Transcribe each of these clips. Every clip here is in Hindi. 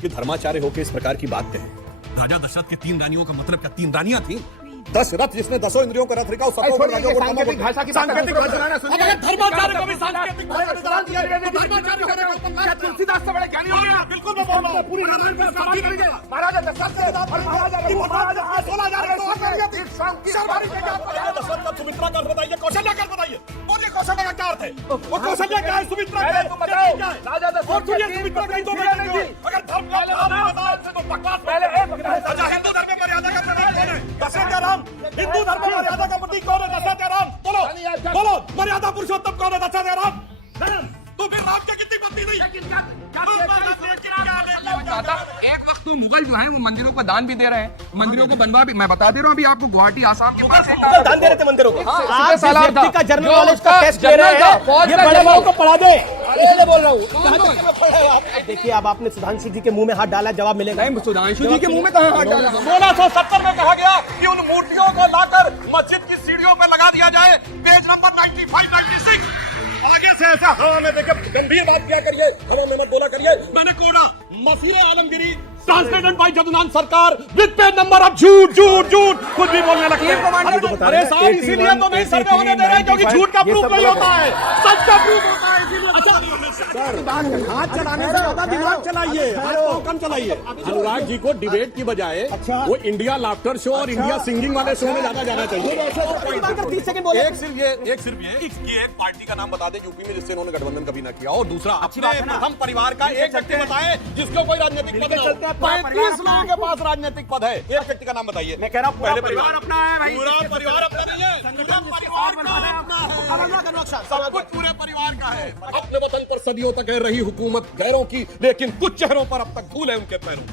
कि धर्माचार्य होकर इस प्रकार की बात कहे। राजा दशरथ की 3 रानियों का मतलब क्या 3 रानियां थी? 10 रथ जिसने 10 इंद्रियों का रथ रिका सांकेतिक भाषा की सांकेतिक भाषा धर्माचार्य को भी सांकेतिक भाषा तुलसीदास से बड़े ज्ञानी हो गया। बिल्कुल मैं बोल रहा हूं पूरी रामायण का साथी बन गया। महाराजा दशरथ दशरथ का सुमित्रा का बताइए, कौशल्या का बताइए। बोलिए कौशल्या का क्या अर्थ है? वो कौशल्या क्या है, सुमित्रा क्या है? तुम बताओ। राजा दशरथ सुमित्रा कहीं तो नहीं थी। अगर धर्म का तो बकवास पहले अच्छा हिंदू धर्म में मर्यादा का प्रतीक कौन है? दशरथ राम। हिंदू धर्म में मर्यादा का प्रतीक कौन है? दशरथ राम। बोलो बोलो, मर्यादा पुरुषोत्तम कौन है? दशरथ राम। तो फिर राम की कितनी पत्नी नहीं? एक वक्त तो मुगल जो है वो मंदिरों को दान भी दे रहे हैं, मंदिरों को बनवा भी। मैं बता दे रहा हूँ अभी आपको, गुवाहाटी आसाम के पास एक दान दे रहे थे मंदिरों को। आप जिस व्यक्ति का जनरल नॉलेज का टेस्ट ले रहे हैं, ये बड़े लोगों को पढ़ा दे। इसलिए बोल रहा हूँ। देखिए अब आपने सुधांशु जी के मुंह में हाथ डाला, जवाब मिलेगा। नहीं, सुधांशु जी के मुंह में कहाँ हाथ डाला? 1670 में कहा गया कि उन मूर्तियों को लाकर मस्जिद की सीढ़ियों पर लगा दिया जाए। Page number 95-96। आगे से ऐसा हवा में देखे गंभीर बात किया करिए, हवा में मत बोला करिए। मैंने कोड़ा मसीह आलमगिरी ट्रांसलेटेड बाय जदुनान सरकार विद पेज नंबर। अब झूठ झूठ झूठ कुछ भी बोलने लगते हैं। अरे साहब इसीलिए तो नहीं सर्वे होने दे रहे क्योंकि झूठ का प्रूफ नहीं होता है, सच का प्रूफ होता है। हाथ चलाने से ज्यादा दिमाग चलाइए, हाथ पाँव कम चलाइए। अनुराग जी को डिबेट की बजाय वो इंडिया लाफ्टर शो और इंडिया सिंगिंग वाले शो में ज्यादा जाना चाहिए। एक सिर्फ ये कि एक पार्टी का नाम बता दे यूपी में जिससे इन्होंने गठबंधन कभी ना किया, और दूसरा अपने प्रथम परिवार का एक व्यक्ति बताए जिसको कोई राजनीतिक पद ना हो। 35 लोगों के पास राजनीतिक पद है, एक व्यक्ति का नाम बताइए। मैं कह रहा हूँ पहले परिवार अपना है भाई, पूरा परिवार अपना नहीं है, पूरा परिवार का अपना है, सब कुछ पूरे परिवार का है। अपने वतन पर सदियों तक रही हुकूमत गैरों की, लेकिन कुछ चेहरों पर अब तक धूल है उनके पैरों।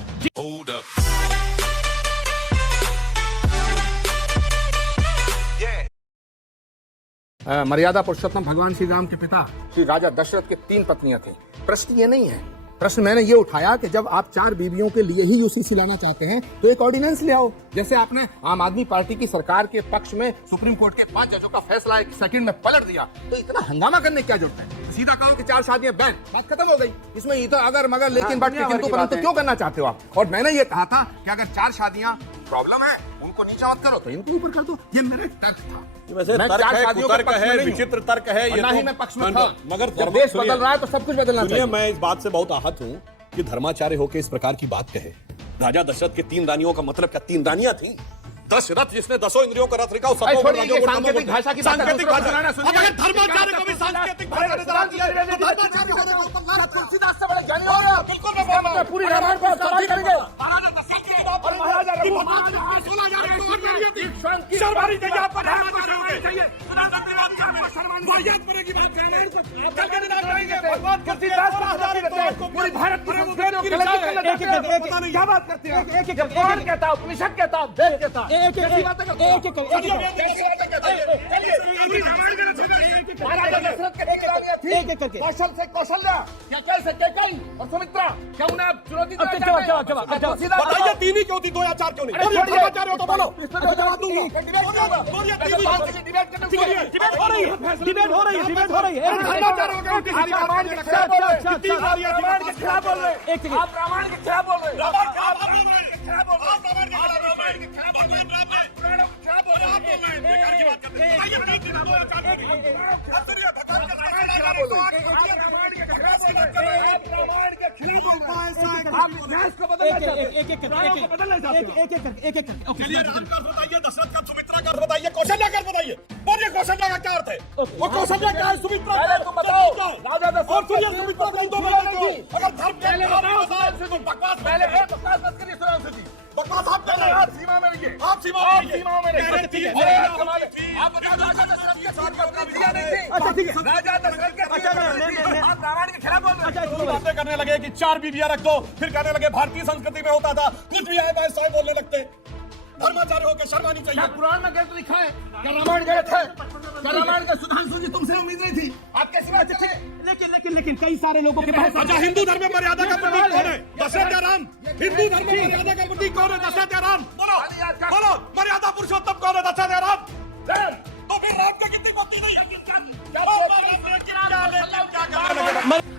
मर्यादा पुरुषोत्तम भगवान श्री राम के पिता श्री राजा दशरथ के 3 पत्नियां थी। प्रश्न ये नहीं है, प्रश्न मैंने ये उठाया कि जब आप 4 बीवियों के लिए ही यूसीसी लाना चाहते हैं तो एक ऑर्डिनेंस ले आओ। जैसे आपने आम आदमी पार्टी की सरकार के पक्ष में सुप्रीम कोर्ट के 5 जजों का फैसला 1 सेकंड में पलट दिया, तो इतना हंगामा करने क्या जरूरत है? सीधा कहो कि 4 शादियां बैन, बात खत्म हो गई। इसमें ये तो अगर मगर लेकिन बट किंतु परंतु क्यों करना चाहते हो आप? और मैंने ये कहा था कि अगर 4 शादियां प्रॉब्लम है उनको नीचा मत करो तो इनको ऊपर कर दो। ये मेरे तर्क था। वैसे तर्क है, विचित्र तर्क है ये, ना ही मैं पक्ष में था। मगर जब देश बदल रहा है तो सब कुछ बदलना चाहिए। मैं इस बात से बहुत आहत हूँ कि धर्माचार्य होकर इस प्रकार की बात कहे। राजा दशरथ के 3 रानियों का मतलब क्या 3 रानियां थी? 10 रथ जिसने 10 इंद्रियों का रथ रिका, सांकेतिक भाषा की सांकेतिक भाषा। अगर धर्माचार्य को भी सांकेतिक भाषा तुलसीदास से बड़े ज्ञानी हो गया। बिल्कुल मैं बोल रहा हूं पूरी रामायण को तबाही करेंगे। महाराजा दशरथ की बात और महाराजा रघुनाथ शर्मानी चाहिए आपको, धर्माचार्य चाहिए। वाहियात पड़ेगी बात करने भगवान तुलसीदास पूरी भारत क्या बात करते हैं? कौन कहता, उपनिषद कहता, वेद कहता, कौशल से कौशल्या, कैकई से कैकई और सुमित्रा, क्या उन्हें आप चुनौती देना चाहते हैं? बताइए 3 ही क्यों थी, 2 या 4 क्यों नहीं? धर्माचार्य हो तो बोलो, जवाब दूंगा। डिबेट हो रही है। धर्माचार्य हो गया, आप रामायण के खिलाफ बोल रहे हैं। आप रामायण के खिलाफ बोल रहे हैं। आप रामायण के खिलाफ बोल रहे हैं। चलिए राम का बताइए, दशरथ का, सुमित्रा का बताइए, कौशल्या का बताइए। बोलिए कौशल्या का क्या अर्थ है? वो कौशल्या क्या है, सुमित्रा पहले तुम बताओ। राजा दशरथ और सुमित्रा कहीं तो नहीं थी। अगर धर्म पहले बताओ। बकवास पहले बकवास मत करिए सुधांशु जी। बकवास आप कर रहे हैं। आप सीमा में रहिए। आप सीमा में रहिए। आप बताओ राजा दशरथ के 4 पत्नियां नहीं थी। अच्छा ठीक है, राजा दशरथ के आप रामायण के खिलाफ बोल रहे हैं। बातें करने लगे कि 4 बीवियां रख दो, फिर कहने लगे भारतीय संस्कृति में होता था, कुछ भी आए बाय साए बोलने लगते। धर्माचार्य होकर शर्मानी चाहिए। पुराण में गलत लिखा है, क्या रामायण गलत है? क्या रामायण का सुधांशु जी तुमसे उम्मीद नहीं थी? आप कैसी बात थे? लेकिन कई सारे लोगों के पास। अच्छा हिंदू धर्म में मर्यादा का प्रतीक कौन है? दशरथ राम। हिंदू धर्म में मर्यादा का प्रतीक कौन है? दशरथ राम। बोलो मर्यादा पुरुषोत्तम कौन है? दशरथ राम। तो फिर राम का कितनी पत्नी नहीं है?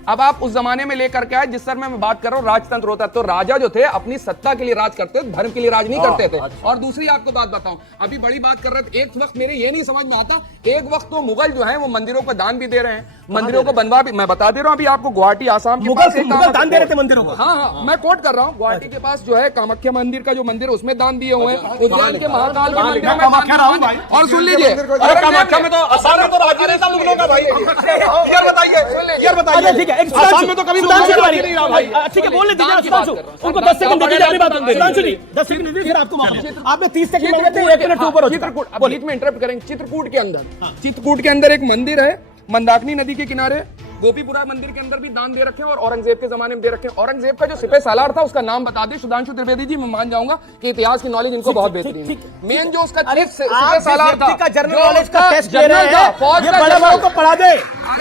अब आप उस जमाने में लेकर के आए जिस सर मैं बात कर रहा हूँ, राजतंत्र होता तो राजा जो थे अपनी सत्ता के लिए राज करते थे, धर्म के लिए राज नहीं करते थे। और दूसरी आपको बात बताऊं, अभी बड़ी बात कर रहे थे, एक वक्त मेरे ये नहीं समझ में आता, एक वक्त तो मुगल जो है वो मंदिरों को दान भी दे रहे हैं, मंदिरों को बनवा भी, मैं बता दे रहा हूं अभी आपको, गुवाहाटी आसाम के पास एक मुगल दान दे रहे थे मंदिरों को। हाँ, मैं कोट कर रहा हूँ, गुवाहाटी के पास जो है कामाख्या मंदिर का जो मंदिर है उसमें दान दिए हुए हैं, उज्जैन के महाकाल के मंदिर में दान दिए। और सुन लीजिए, कामाख्या में तो असम में तो राज्य नहीं था मुगलों का भाई। यार बताइए ठीक है, असम में तो कभी राज्य नहीं रहा भाई। ठीक है, बोलने दीजिए सुधांशु, उनको 10 सेकंड दीजिए, अपनी बात सुनिए। सुधांशु जी 10 सेकंड दीजिए, फिर आपको मौका। आपने 30 सेकंड मांगे थे, 1 मिनट से ऊपर हो चुका। चित्रकूट, अब बीच में इंटरप्ट करेंगे। चित्रकूट के अंदर एक मंदिर है, मंदाकिनी नदी के किनारे, गोपीपुरा मंदिर के अंदर भी दान दे रखे हैं और औरंगजेब के जमाने में दे रखे हैं। औरंगजेब का जो सिपह सालार था उसका नाम बता दे सुधांशु त्रिवेदी जी, मैं मान जाऊंगा कि इतिहास की नॉलेज इनको बहुत बेहतरीन है। मेन जो उसका सिपह सालार था, का जनरल नॉलेज का टेस्ट ले जनरल रहे था, हैं, फौज ये का बड़े जनरल। लोगों को पढ़ा दे,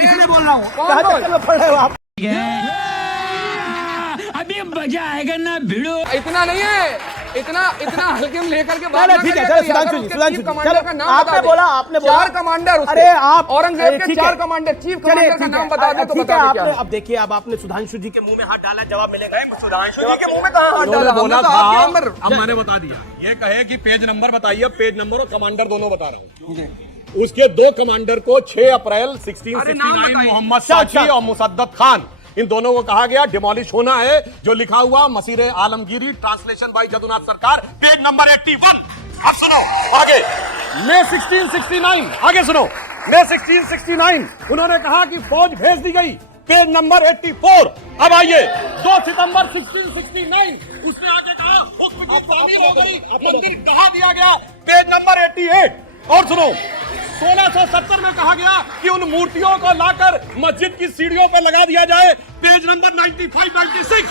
इसलिए बोल रहा हूँ। कहाँ तक में पढ़ रहे हो आप? अभी मजा आएगा ना भिड़ो। इतना नहीं है, इतना हल्के में लेकर के बात नहीं, ना ठीक है, करिए। चलो, अगर सुधांशु जी, उसके सुधांशु चीफ जी, कमांडर चलो, का नाम आपने बता दे। बोला, आपने बोला। चार कमांडर उसके। अरे आप औरंगजेब के ठीक 4 है। कमांडर, चीफ चलिए, कमांडर का ठीक नाम है, बता दे तो ठीक बता है, दे आपने क्या। अब देखिए, अब आपने सुधांशु जी के मुंह में हाथ डाला, जवाब मिलेगा। सुधांशु जी के मुंह में कहाँ हाथ उन्होंने डाला? बोला हमने तो था, आपके नंबर- अब मैंने बता दिया। ये कहे कि पेज नंबर बताइए, पेज नंबर और कमांडर दोनों बता रहा हूँ। उसके 2 कमांडर को 6 अप्रैल अरे नाम 1669 बताइए। मोहम्मद साची और मुसद्दत खान, इन दोनों को कहा गया डिमोलिश होना है। जो लिखा हुआ मसीर आलमगीरी, ट्रांसलेशन बाय जदुनाथ सरकार, पेज नंबर 81। अब सुनो आगे, मई 1669, आगे सुनो, मई 1669 उन्होंने कहा कि फौज भेज दी गई, पेज नंबर 84। अब आइए 2 सितंबर 1669 उसने आगे कहा हुक्म की तामीर हो गई, मंदिर ढहा दिया गया, पेज नंबर 88। और सुनो 1670 में कहा गया कि उन मूर्तियों को लाकर मस्जिद की सीढ़ियों पर लगा दिया जाए, पेज नंबर 95-96।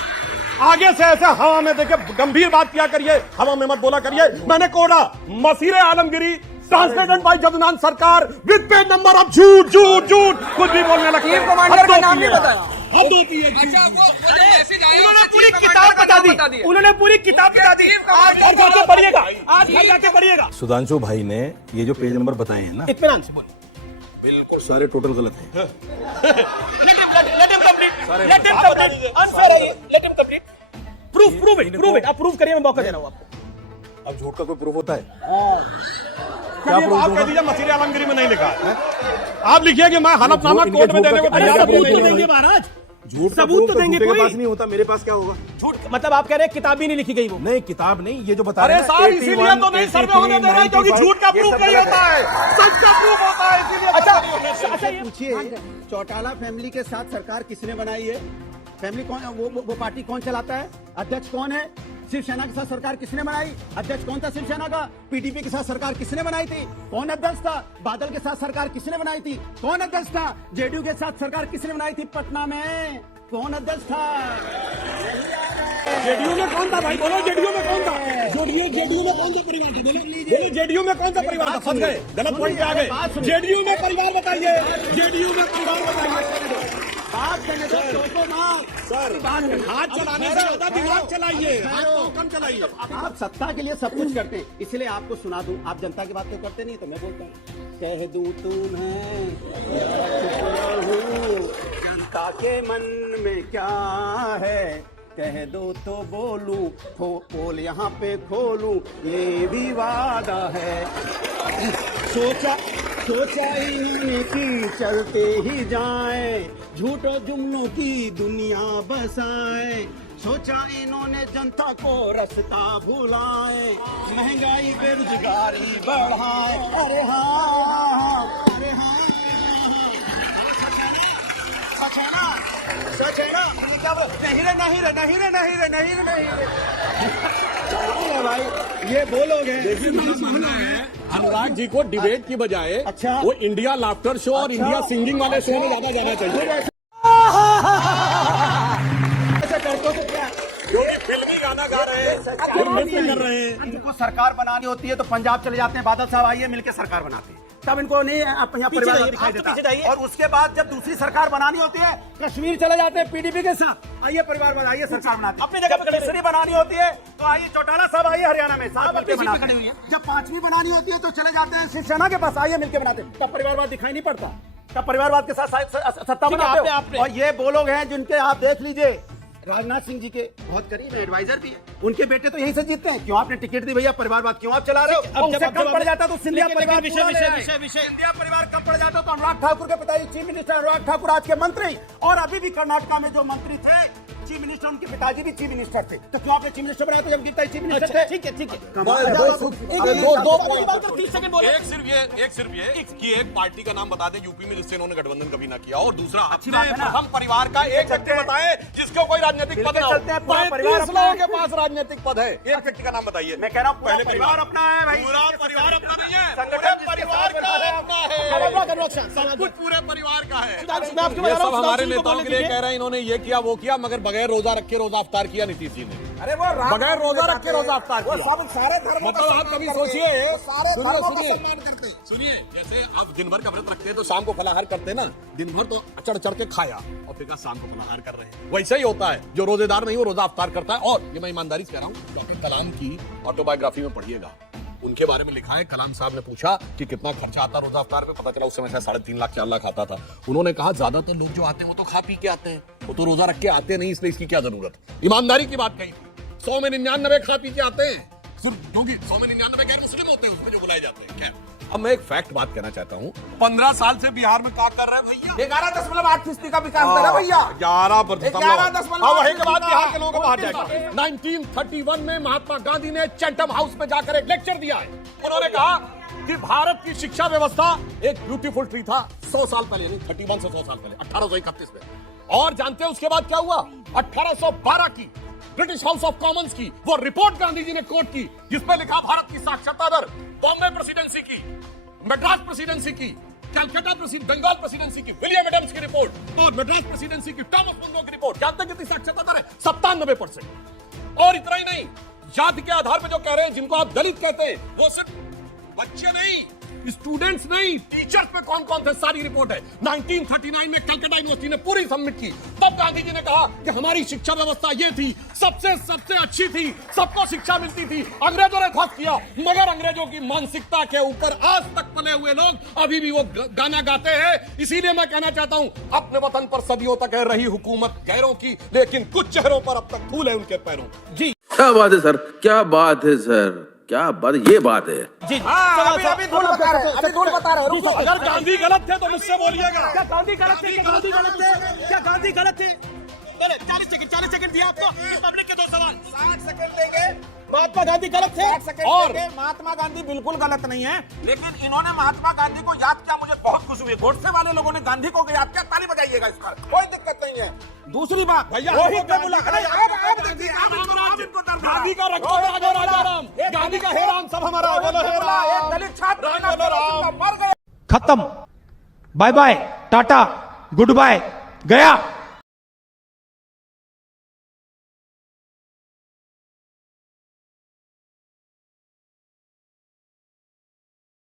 आगे से ऐसा हवा में देखे गंभीर बात किया करिए, हवा में मत बोला करिए। मैंने कोड़ा मसीर आलमगिरी, ट्रांसलेटेड बाय जदुनाथ सरकार, विद पेज नंबर। अब झूठ झूठ झूठ कुछ भी बोलने लगते हैं। चीफ कमांडर का नाम नहीं बताया। हद होती है। अच्छा, वो मैसेज आया, उन्होंने उससे पूरी चीफ किताब कमांडर का बता नाम दी, उन्होंने पूरी किताब बता दी। आज घर जाके पढ़िएगा, आज घर जाके पढ़िएगा। सुधांशु भाई ने ये जो पेज नंबर बताए हैं ना, इत्मीनान से बोलिए। बिल्कुल सारे टोटल गलत हैं। Let him complete. Let him complete. Unfair है ये। Let him complete. Prove it. आप प्रूव करिए, मैं मौका दे रहा हूँ आपको। अब झूठ का कोई प्रूफ होता है? क्या आप कह दीजिए मसीर आलमगिरी में नहीं लिखा है। आप लिखिए कि मैं हलफनामा कोर्ट में देने को अरे तैयार सबूत हूं। तो देंगे महाराज, झूठ का सबूत proof तो देंगे झूठे के कोई। पास नहीं होता, मेरे पास क्या होगा? झूठ मतलब आप कह रहे हैं किताब ही नहीं लिखी गई वो। नहीं, किताब नहीं, ये जो बता अरे रहे हैं ना, साहब इसीलिए तो नहीं सर्वे होने दे रहे क्योंकि झूठ का प्रूफ नहीं होता है, सच का प्रूफ होता है, इसीलिए अच्छा ये पूछिए, चौटाला फैमिली के साथ सरकार किसने बनाई है? फैमिली कौन, वो पार्टी कौन चलाता है? अध्यक्ष कौन है? शिवसेना के साथ सरकार किसने बनाई? अध्यक्ष कौन था शिवसेना का? पीडीपी के साथ सरकार किसने बनाई थी? कौन अध्यक्ष था? बादल के साथ सरकार किसने बनाई थी? कौन अध्यक्ष था? जेडीयू के साथ सरकार किसने बनाई थी पटना में? कौन अध्यक्ष था? जेडीयू में कौन था भाई, बोलो जेडीयू में कौन था? जेडीयू में कौन सा परिवार था? बोलो जेडीयू में कौन सा परिवार था? फंस गए, गलत पॉइंट पे आ गए। जेडीयू में परिवार बताइए, जेडीयू में परिवार बताइए। बात करने दो, सोचो मत। सर हाथ चलाने से ज्यादा दिमाग चलाइए, हाथ तो कम चलाइए। आप सत्ता के लिए सब कुछ करते हैं, इसलिए आपको सुना दूं। आप जनता की बात तो करते नहीं, तो मैं बोलता हूँ, कह दूं तुम्हें जनता के मन में क्या है, कह दो तो बोलूं, पोल यहाँ पे खोलूं, ये भी वादा है। सोचा इन्होंने कि चलते ही जाए, झूठो जुमलों की दुनिया बसाए। सोचा इन्होंने जनता को रास्ता भुलाए, महंगाई बेरोजगारी बढ़ाए। अरे हाँ, अरे हाँ, सच है ना, सच है ना। क्या बोल, नहीं रे, नहीं रे, नहीं रे, नहीं रे, नहीं रे, नहीं रे। चलो भाई, ये बोलोगे। अनुराग जी को डिबेट की बजाय अच्छा। वो इंडिया लाफ्टर शो और इंडिया सिंगिंग वाले शो में ज्यादा जाना चाहिए। ऐसा करते तो क्या? फिल्मी गाना गा रहे हैं, नृत्य कर रहे हैं। इनको सरकार बनानी होती है तो पंजाब चले जाते हैं, बादल साहब आइए मिलके सरकार बनाते हैं, तब इनको नहीं यहाँ परिवार जाइए, दिखाई आप तो देता। पीछे जाइए। और उसके बाद जब दूसरी सरकार बनानी होती है, कश्मीर चले जाते हैं पीडीपी के साथ, आइए परिवार बनाइए, सरकार बनाते हैं। अपनी जगह पे खड़े तीसरी बनानी होती है तो आइए चौटाला साहब आइए हरियाणा में, साहब मिलके पीछे बनाते खड़े हुए हैं। जब पांचवी बनानी होती है तो चले जाते हैं शिवसेना के पास, आइए मिलके बनाते हैं, तब परिवारवाद दिखाई नहीं पड़ता। क्या परिवारवाद के साथ सत्ता बनाते हो? और ये वो लोग हैं जिनके आप देख लीजिए, राजनाथ सिंह जी के बहुत करीब है, एडवाइजर भी है, उनके बेटे तो यहीं से जीतते हैं। क्यों आपने टिकट दी भैया? परिवारवाद क्यों आप चला रहे हो? उससे कम पड़ जाता तो सिंधिया परिवार सिंधिया परिवार कम पड़ जाता तो अनुराग ठाकुर के पिताजी चीफ मिनिस्टर, अनुराग ठाकुर आज के मंत्री, और अभी भी कर्नाटका में जो मंत्री थे चीफ मिनिस्टर, उनके पिताजी भी चीफ मिनिस्टर थे। तो क्यों आपने चीफ मिनिस्टर बनाया? तो जब गीता चीफ मिनिस्टर थे। ठीक है, ठीक है। एक सिर्फ ये कि एक पार्टी का नाम बता दे यूपी में जिससे इन्होंने गठबंधन कभी ना किया, और दूसरा अपने प्रथम परिवार का एक व्यक्ति बताए जिसको कोई राजनीतिक पद ना हो। 35 लोगों के पास राजनीतिक पद है, एक व्यक्ति का नाम बताइए। मैं कह रहा हूँ पहले परिवार अपना है भाई, पूरा परिवार अपना नहीं है, संगठन परिवार का अपना है, सब कुछ पूरे परिवार का है। ये सब हमारे नेताओं के लिए कह रहे हैं, इन्होंने ये किया वो किया, मगर बगैर रोजा रखे रोजा अफ्तार किया नीतीश जी ने। अरे वो बगैर रोजा रखे रोजा अफ्तार किया। सब सारे धर्मों का मतलब आप कभी सोचिए, सुनिए, सुनिए, जैसे आप दिन भर का व्रत रखते हैं तो शाम को फलाहार करते हैं ना, दिन भर तो चढ़ चढ़ के खाया और फिर शाम को फलाहार कर रहे हैं। वैसा ही होता है, जो रोजेदार नहीं वो रोजा अफ्तार करता है। और ये मैं ईमानदारी से कह रहा हूँ, डॉक्टर कलाम की ऑटोबायोग्राफी में पढ़िएगा, उनके बारे में लिखा है। कलाम साहब ने पूछा कि कितना खर्चा आता रोजा अफ्तार में, पता चला उस समय शायद 3.5 लाख 4 लाख आता था। उन्होंने कहा ज्यादातर लोग जो आते हैं वो तो खा पी के आते हैं, वो तो रोजा रख के आते नहीं, इसलिए इसकी क्या जरूरत। ईमानदारी की बात कही, 100 में 99 खा पी के आते हैं, सिर्फ क्योंकि 100 में 99 गैर मुस्लिम होते हैं उसमें जो बुलाए जाते हैं। खैर, अब मैं एक फैक्ट बात कहना चाहता हूँ, 15 साल से बिहार में क्या कर रहे हैं भैया? 11.8% का विकास दर है भैया। 11% वही के बाद बिहार के लोगों को बाहर जाएगा। 1931 में महात्मा गांधी ने चैंटम हाउस में जाकर एक लेक्चर दिया है। उन्होंने कहा कि भारत की शिक्षा व्यवस्था एक ब्यूटीफुल ट्री था 100 साल पहले, यानी 31 से 100 साल पहले, 1831 में। और जानते हैं उसके बाद क्या हुआ? 1812 की ब्रिटिश हाउस ऑफ कॉमन्स की वो रिपोर्ट गांधी जी ने कोट की, जिसमें लिखा भारत की साक्षरता दर बॉम्बे प्रेसिडेंसी की, मद्रास प्रेसिडेंसी की, कलकत्ता बंगाल प्रेसिडेंसी की विलियम एडम्स की रिपोर्ट, और मद्रास प्रेसिडेंसी की टॉमस मुनरो की रिपोर्ट। जानते हैं कितनी साक्षरता दर है? 97%। और इतना ही नहीं, जाति के आधार पर जो कह रहे हैं, जिनको आप दलित कहते हैं, वो सिर्फ बच्चे नहीं, स्टूडेंट्स नहीं, टीचर्स में कौन कौन थे सारी रिपोर्ट है। 1939 में कलकत्ता यूनिवर्सिटी ने पूरी सबमिट की। तब गांधी जी ने कहा कि हमारी शिक्षा व्यवस्था ये थी, सबसे अच्छी थी, सबको शिक्षा मिलती थी। अंग्रेजों ने ध्वस्त किया, मगर अंग्रेजों की मानसिकता के ऊपर आज तक पले हुए लोग अभी भी वो गाना गाते हैं। इसीलिए मैं कहना चाहता हूं, अपने वतन पर सदियों तक है रही हुकूमत गैरों की, लेकिन कुछ चेहरों पर अब तक धूल है उनके पैरों। जी क्या बात है सर, क्या बात है सर, क्या बात, ये बात है जी। अभी धूल बता रहे हैं, अभी धूल बता रहे हैं। अगर गांधी गलत थे तो मुझसे बोलिएगा। क्या गांधी गलत थे? क्या गांधी गलत थे? क्या गांधी गलत थे? 40 सेकंड दिया आपको। पब्लिक के 2 सवाल। 60 सेकंड देंगे। महात्मा गांधी गलत थे? 60 सेकंड देंगे। महात्मा गांधी बिल्कुल गलत नहीं है, लेकिन इन्होंने महात्मा गांधी को याद किया, मुझे बहुत खुशी हुई। गोडसे वाले लोगों ने गांधी को याद किया, ताली बजाइएगा इस पर, कोई दिक्कत नहीं है। दूसरी बात भैया, वही अब देखिए, गांधी का रखो राजाराम, गांधी का हे राम, सब हमारा। बोलो हे राम। एक दलित छात्र मर गए। खत्म, bye bye, tata, goodbye, गया।